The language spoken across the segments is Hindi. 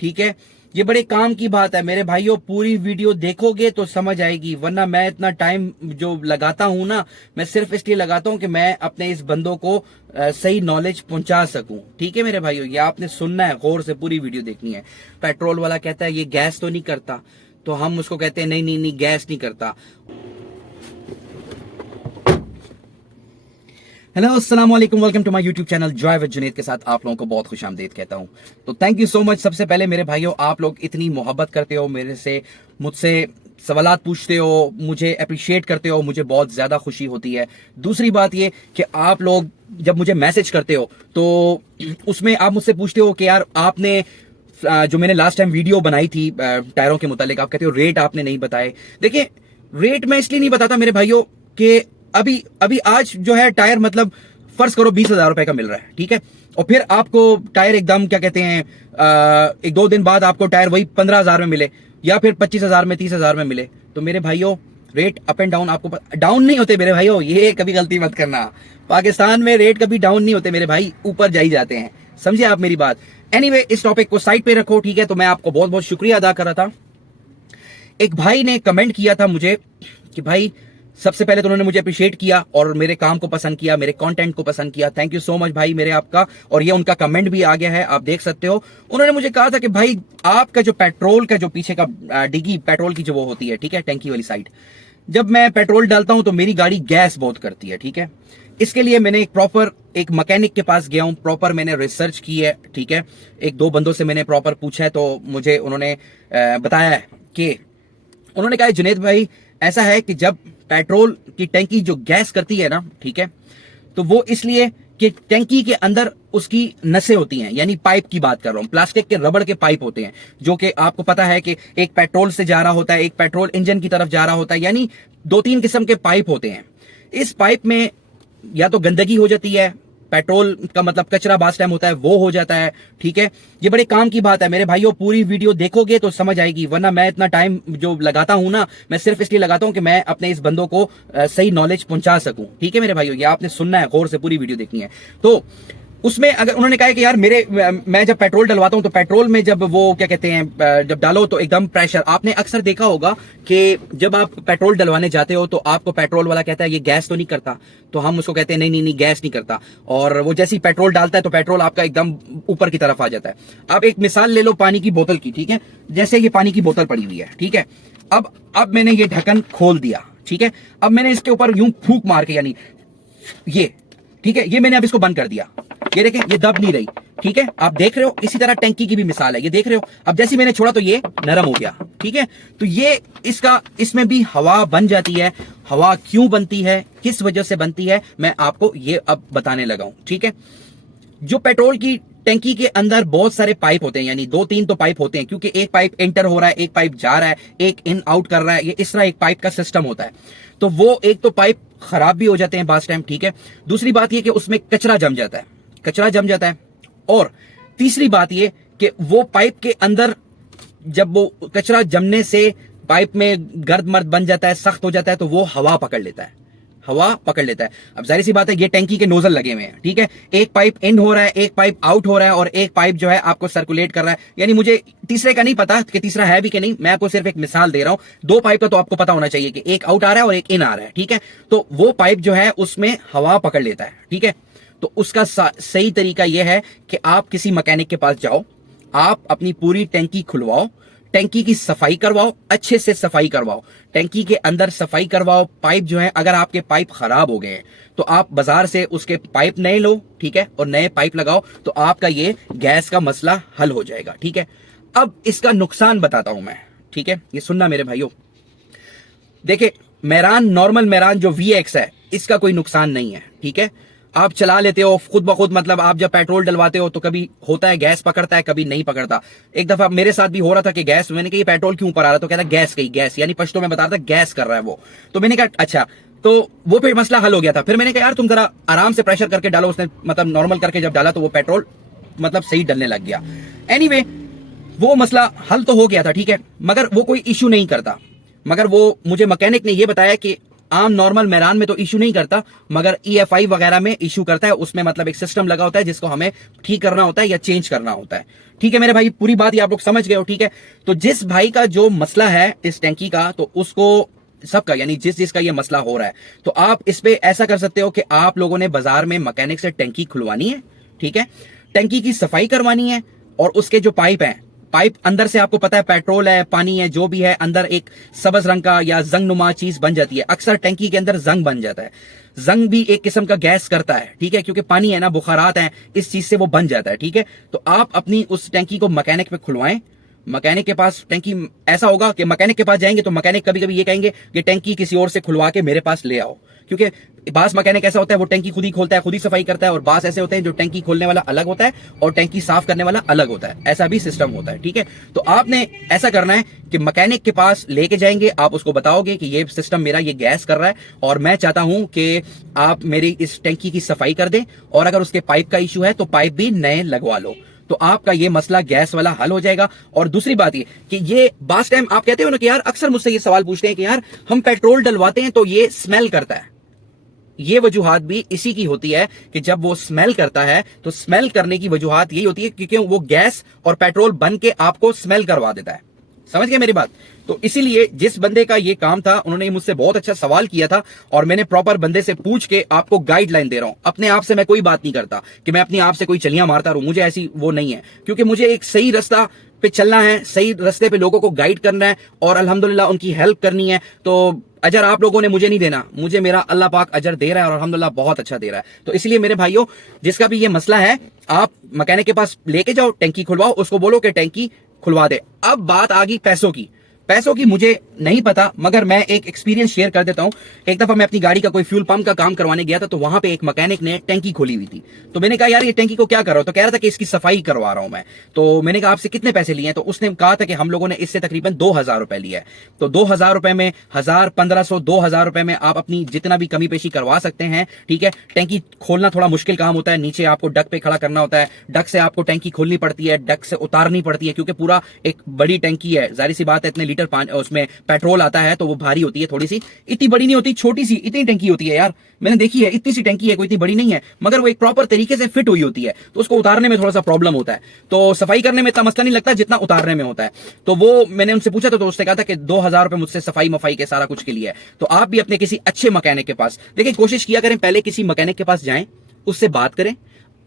ठीक है। ये बड़े काम की बात है मेरे भाइयों, पूरी वीडियो देखोगे तो समझ आएगी, वरना मैं इतना टाइम जो लगाता हूं ना, मैं सिर्फ इसलिए लगाता हूं कि मैं अपने इस बंदों को सही नॉलेज पहुंचा सकूं। ठीक है मेरे भाइयों, ये आपने सुनना है, गौर से पूरी वीडियो देखनी है। पेट्रोल वाला कहता है ये गैस तो नहीं करता, तो हम उसको कहते हैं नहीं नहीं नहीं, गैस नहीं करता। हेलो अस्सलाम वालेकुम, welcome to my YouTube channel Joy with Junaid के साथ आप लोगों को बहुत खुशामदीद कहता हूं। तो थैंक यू सो मच। सबसे पहले मेरे भाइयों, आप लोग इतनी मोहब्बत करते हो मेरे से, मुझसे सवालात पूछते हो, मुझे अप्रिशिएट करते हो, मुझे बहुत ज्यादा खुशी होती है। दूसरी बात ये कि आप लोग जब मुझे मैसेज करते हो तो उसमें आप मुझसे पूछते हो कि यार आपने जो मैंने लास्ट टाइम वीडियो बनाई थी टायरों के मुतालिक, आप कहते हो रेट आपने नहीं बताए। देखिए, रेट मैं इसलिए नहीं बताता मेरे भाइयों कि अभी अभी आज जो है टायर मतलब फर्ज करो 20,000 रुपए का मिल रहा है, ठीक है, और फिर आपको टायर एकदम क्या कहते हैं एक दो दिन बाद आपको टायर वही 15,000 में मिले, या फिर 25,000 में 30,000 में मिले। तो मेरे भाइयों, रेट अप एंड डाउन आपको डाउन नहीं होते मेरे भाइयों, ये कभी गलती मत करना। पाकिस्तान में रेट कभी डाउन नहीं होते मेरे भाई, ऊपर जाई जाते हैं। समझे आप मेरी बात। एनीवे, इस टॉपिक को साइड पे रखो, ठीक है। तो मैं आपको बहुत बहुत शुक्रिया अदा कर रहा था। एक भाई ने कमेंट किया था मुझे कि भाई, सबसे पहले तो उन्होंने मुझे अप्रिशिएट किया और मेरे काम को पसंद किया, मेरे कंटेंट को पसंद किया। थैंक यू सो मच भाई मेरे आपका। और ये उनका कमेंट भी आ गया है, आप देख सकते हो। उन्होंने मुझे कहा था कि भाई आपका जो पेट्रोल का जो पीछे का डिग्गी पेट्रोल की जो वो होती है, ठीक है, टैंकी वाली साइड, जब मैं पेट्रोल डालता हूं तो मेरी गाड़ी गैस बहुत करती है, ठीक है। इसके लिए मैंने एक मैकेनिक के पास गया हूं, प्रॉपर मैंने रिसर्च की है, ठीक है। एक दो बंदों से मैंने प्रॉपर पूछा है, तो मुझे उन्होंने बताया है कि उन्होंने कहा जुनैद भाई ऐसा है कि जब पेट्रोल की टैंकी जो गैस करती है ना, ठीक है, तो वो इसलिए कि टैंकी के अंदर उसकी नसें होती हैं, यानी पाइप की बात कर रहा हूं, प्लास्टिक के रबड़ के पाइप होते हैं, जो कि आपको पता है कि एक पेट्रोल से जा रहा होता है, एक पेट्रोल इंजन की तरफ जा रहा होता है, यानी दो तीन किस्म के पाइप होते हैं। इस पाइप में या तो गंदगी हो जाती है, पेट्रोल का मतलब कचरा बास टाइम होता है, वो हो जाता है, ठीक है। ये बड़े काम की बात है मेरे भाइयों, पूरी वीडियो देखोगे तो समझ आएगी, वरना मैं इतना टाइम जो लगाता हूं ना, मैं सिर्फ इसलिए लगाता हूं कि मैं अपने इस बंदों को सही नॉलेज पहुंचा सकूं। ठीक है मेरे भाइयों, ये आपने सुनना है, गौर से पूरी वीडियो देखनी है। तो उसमें अगर उन्होंने कहा कि यार मैं जब पेट्रोल डलवाता हूं तो पेट्रोल में जब वो क्या कहते हैं जब डालो तो एकदम प्रेशर, आपने अक्सर देखा होगा कि जब आप पेट्रोल डलवाने जाते हो तो आपको पेट्रोल वाला कहता है ये गैस तो नहीं करता, तो हम उसको कहते हैं नहीं नहीं नहीं, गैस नहीं करता। और वो जैसे ही पेट्रोल डालता है तो पेट्रोल आपका एकदम ऊपर की तरफ आ जाता है। आप एक मिसाल ले लो पानी की बोतल की, ठीक है, जैसे ये पानी की बोतल पड़ी हुई है, ठीक है। अब मैंने ये ढक्कन खोल दिया, ठीक है। अब मैंने इसके ऊपर यूं फूंक मार के, यानी ये, ठीक है, ये मैंने अब इसको बंद कर दिया, ये देखें ये दब नहीं रही, ठीक है, आप देख रहे हो। इसी तरह टैंकी की भी मिसाल है, ये देख रहे हो। अब जैसे मैंने छोड़ा तो ये नरम हो गया, ठीक है। तो ये इसमें भी हवा बन जाती है। हवा क्यों बनती है, किस वजह से बनती है, मैं आपको ये अब बताने लगा हूं, ठीक है। जो पेट्रोल की टैंकी के अंदर बहुत सारे पाइप होते हैं, यानी दो तीन तो पाइप होते हैं, क्योंकि एक पाइप एंटर हो रहा है, एक पाइप जा रहा है, एक इन आउट कर रहा है, ये इस तरह एक पाइप का सिस्टम होता है। तो वो एक तो पाइप खराब भी हो जाते हैं बास टाइम, ठीक है। दूसरी बात ये कि उसमें कचरा जम जाता है, और तीसरी बात ये कि वो पाइप के अंदर जब वो कचरा जमने से पाइप में गर्द मर्द बन जाता है, सख्त हो जाता है, तो वो हवा पकड़ लेता है। अब जाहिर सी बात है, ये टैंकी के नोजल लगे हुए हैं, ठीक है। एक पाइप इन हो रहा है, एक पाइप आउट हो रहा है, और एक पाइप जो है आपको सर्कुलेट कर रहा है। यानी मुझे तीसरे का नहीं पता कि तीसरा है भी कि नहीं, मैं आपको सिर्फ एक मिसाल दे रहा हूं। दो पाइप का तो आपको पता होना चाहिए कि एक आउट आ रहा है और एक इन आ रहा है, ठीक है। तो वो पाइप जो है उसमें हवा पकड़ लेता है, ठीक है। तो उसका सही तरीका यह है कि आप किसी मैकेनिक के पास जाओ, आप अपनी पूरी टैंकी खुलवाओ, टैंकी की सफाई करवाओ, अच्छे से सफाई करवाओ, टैंकी के अंदर सफाई करवाओ। पाइप जो है, अगर आपके पाइप खराब हो गए हैं तो आप बाजार से उसके पाइप नए लो, ठीक है, और नए पाइप लगाओ, तो आपका ये गैस का मसला हल हो जाएगा, ठीक है। अब इसका नुकसान बताता हूं मैं, ठीक है, ये सुनना मेरे भाइयों। देखिए, नॉर्मल मेरान जो VX है, इसका कोई नुकसान नहीं है, ठीक है। आप चला लेते हो खुद ब खुद, मतलब आप जब पेट्रोल डलवाते हो तो कभी होता है गैस पकड़ता है, कभी नहीं पकड़ता। एक दफा मेरे साथ भी हो रहा था कि गैस, मैंने कहा ये पेट्रोल क्यों ऊपर आ रहा, तो कहता गैस गई, गैस यानी पश्तो में बता रहा था गैस कर रहा है वो। तो मैंने कहा अच्छा, तो वो फिर मसला हल हो गया था। फिर मैंने कहा यार तुम जरा आराम से प्रेशर करके डालो, उसने मतलब नॉर्मल करके जब डाला तो वो पेट्रोल मतलब सही डलने लग गया। एनीवे, वो मसला हल तो हो गया था, ठीक है, मगर वो कोई इश्यू नहीं करता। मगर वो मुझे मैकेनिक ने ये बताया कि आम नॉर्मल मैरान में तो इशू नहीं करता, मगर EFI वगैरह में इशू करता है। उसमें मतलब एक सिस्टम लगा होता है जिसको हमें ठीक करना होता है या चेंज करना होता है। ठीक है मेरे भाई, पूरी बात ये आप लोग समझ गए हो। ठीक है, तो जिस भाई का जो मसला है इस टैंकी का, तो उसको सबका यानी जिसका ये मसला हो रहा है, तो आप इस पे ऐसा कर सकते हो कि आप लोगों ने बाजार में मैकेनिक से टैंकी खुलवानी है। ठीक है, टैंकी की सफाई करवानी है, और उसके जो पाइप हैं, पाइप अंदर से आपको पता है पेट्रोल है, पानी है, जो भी है अंदर एक सब्ज रंग का या जंग नुमा चीज बन जाती है। अक्सर टैंकी के अंदर जंग बन जाता है। जंग भी एक किस्म का गैस करता है। ठीक है, क्योंकि पानी है ना, बुखारात हैं, इस चीज से वो बन जाता है। ठीक है, तो आप अपनी उस टैंकी को मैकेनिक पे खुलवाएं। मैकेनिक के पास टैंकी, ऐसा होगा कि मैकेनिक के पास जाएंगे तो मैकेनिक कभी कभी ये कहेंगे कि टैंकी किसी और से खुलवा के मेरे पास ले आओ, क्योंकि बास मैकेनिक ऐसा होता है वो टैंकी खुद ही खोलता है, खुद ही सफाई करता है, और बास ऐसे होते हैं जो टैंकी खोलने वाला अलग होता है और टैंकी साफ करने वाला अलग होता है। ऐसा भी सिस्टम होता है। ठीक है, तो आपने ऐसा करना है कि मैकेनिक के पास लेके जाएंगे, आप उसको बताओगे कि ये सिस्टम मेरा ये गैस कर रहा है और मैं चाहता हूं कि आप मेरी इस टैंकी की सफाई कर दें, और अगर उसके पाइप का इशू है तो पाइप भी नए लगवा लो, तो आपका ये मसला गैस वाला हल हो जाएगा। और दूसरी बात ये कि ये बास टाइम आप कहते हो ना कि यार, अक्सर मुझसे ये सवाल पूछते हैं कि यार हम पेट्रोल डलवाते हैं तो ये स्मेल करता है। ये वजूहात भी इसी की होती है कि जब वो स्मेल करता है तो स्मेल करने की वजूहात यही होती है क्योंकि वो गैस और पेट्रोल बन के आपको स्मेल करवा देता है। समझ गए मेरी बात? तो इसीलिए जिस बंदे का ये काम था, उन्होंने मुझसे बहुत अच्छा सवाल किया था और मैंने प्रॉपर बंदे से पूछ के आपको गाइडलाइन दे रहा हूं। अपने आप से मैं कोई बात नहीं करता कि मैं अपने आप से कोई चलियां मारता रहूं, मुझे ऐसी वो नहीं है, क्योंकि मुझे एक सही रास्ता पे चलना है, सही रास्ते पे लोगों को गाइड करना है और अल्हम्दुलिल्लाह उनकी हेल्प करनी है। तो अजर आप लोगों ने मुझे नहीं देना, मुझे मेरा अल्लाह पाक अजर दे रहा है और अल्हम्दुलिल्लाह बहुत अच्छा दे रहा है। तो इसलिए मेरे भाइयों, जिसका भी ये मसला है, आप मैकेनिक के पास लेके जाओ, टैंकी खुलवाओ, उसको बोलो कि टैंकी खुलवा दे। अब बात आ गई पैसों की। पैसों की मुझे नहीं पता, मगर मैं एक एक्सपीरियंस शेयर कर देता हूं। एक दफा मैं अपनी गाड़ी का कोई फ्यूल पंप का काम करवाने गया था, तो वहां पे एक मैकेनिक ने टैंकी खोली हुई थी। तो मैंने कहा यार ये टैंकी को क्या कर रहा हो? तो कह रहा था कि इसकी सफाई करवा रहा हूं मैं। तो मैंने कहा आपसे कितने पैसे लिए हैं? तो उसने कहा था कि हम लोगों ने इससे तकरीबन 2000 रुपए लिए है। तो 2000 रुपए में 1000, 1500, 2000 रुपए में आप अपनी जितना भी कमी पेशी करवा सकते हैं। ठीक है, टैंकी खोलना थोड़ा मुश्किल काम होता है, नीचे आपको डक पे खड़ा करना होता है, डक से आपको टैंकी खोलनी पड़ती है, डक से उतारनी पड़ती है, क्योंकि पूरा एक बड़ी टैंकी है, जाहिर सी बात है, इतने लीटर पानी उसमें पेट्रोल आता है तो वो भारी होती है थोड़ी सी। इतनी बड़ी नहीं होती, छोटी सी इतनी टैंकी होती है यार, मैंने देखी है, इतनी सी टैंकी है, कोई इतनी बड़ी नहीं है, मगर वो एक प्रॉपर तरीके से फिट हुई होती है, तो उसको उतारने में थोड़ा सा प्रॉब्लम होता है। तो सफाई करने में इतना मसला नहीं लगता जितना उतारने में होता है। तो वो मैंने उनसे पूछा तो उसने कहा था कि 2000 रुपए मुझसे सफाई मफाई के सारा कुछ के लिए है। तो आप भी अपने किसी अच्छे मैकेनिक के पास देखिए, कोशिश किया करें, पहले किसी मैकेनिक के पास जाएं, उससे बात करें,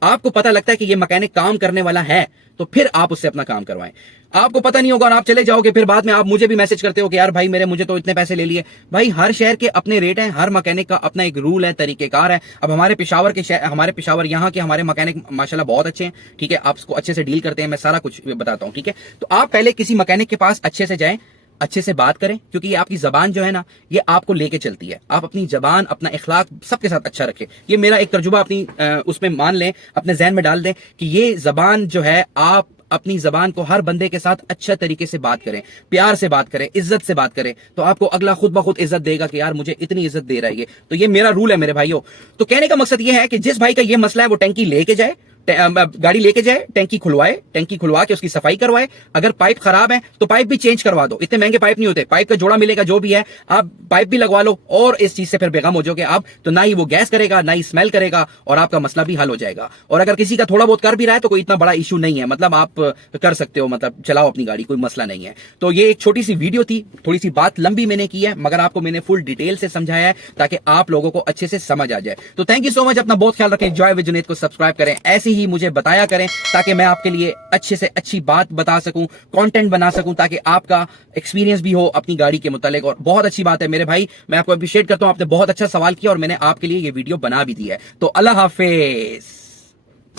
आपको पता लगता है कि ये मैकेनिक काम करने वाला है तो फिर आप उससे अपना काम करवाएं। आपको पता नहीं होगा और आप चले जाओगे, फिर बाद में आप मुझे भी मैसेज करते हो कि यार भाई मुझे तो इतने पैसे ले लिए। भाई हर शहर के अपने रेट हैं, हर मैकेनिक का अपना एक रूल है, तरीकेकार है। अब हमारे पेशावर यहाँ के हमारे मैकेनिक माशाल्लाह बहुत अच्छे हैं। ठीक है, आप उसको अच्छे से डील करते हैं, मैं सारा कुछ बताता हूँ। ठीक है, तो आप पहले किसी मैकेनिक के पास अच्छे से जाएं, अच्छे से बात करें, क्योंकि ये आपकी जबान जो है ना, ये आपको लेके चलती है। आप अपनी जबान, अपना इखलाक सबके साथ अच्छा रखें। ये मेरा एक तर्जुबा अपनी उसमें मान लें, अपने जहन में डाल दें कि ये जबान जो है, आप अपनी जबान को हर बंदे के साथ अच्छा तरीके से बात करें, प्यार से बात करें, इज्जत से बात करें, तो आपको अगला खुद ब खुद इज्जत देगा कि यार मुझे इतनी इज्जत दे रहा है ये। तो ये मेरा रूल है मेरे भाइयों। तो कहने का मकसद ये है कि जिस भाई का ये मसला है वो टैंकी लेके जाए, गाड़ी लेके जाए, टैंकी खुलवाए, टैंकी खुलवा के उसकी सफाई करवाए। अगर पाइप खराब है तो पाइप भी चेंज करवा दो, इतने महंगे पाइप नहीं होते, पाइप का जोड़ा मिलेगा जो भी है, आप पाइप भी लगवा लो और इस चीज से फिर बेगम हो जाओगे आप। तो ना ही वो गैस करेगा, ना ही स्मेल करेगा और आपका मसला भी हल हो जाएगा। और अगर किसी का थोड़ा बहुत कर भी रहा है तो कोई इतना बड़ा इशू नहीं है, मतलब आप कर सकते हो, मतलब चलाओ अपनी गाड़ी, कोई मसला नहीं है। तो ये एक छोटी सी वीडियो थी, थोड़ी सी बात लंबी मैंने की है, मगर आपको मैंने फुल डिटेल से समझाया है ताकि आप लोगों को अच्छे से समझ आ जाए। तो थैंक यू सो मच, अपना बहुत ख्याल रखें, जॉय विद जुनैद को सब्सक्राइब करें, ऐसे ही मुझे बताया करें ताकि मैं आपके लिए अच्छे से अच्छी बात बता सकूं, कंटेंट बना सकूं, ताकि आपका एक्सपीरियंस भी हो अपनी गाड़ी के मुतालिक। और बहुत अच्छी बात है मेरे भाई, मैं आपको अप्रिशिएट करता हूं, आपने बहुत अच्छा सवाल किया और मैंने आपके लिए ये वीडियो बना भी दी है। तो अल्लाह हाफिज।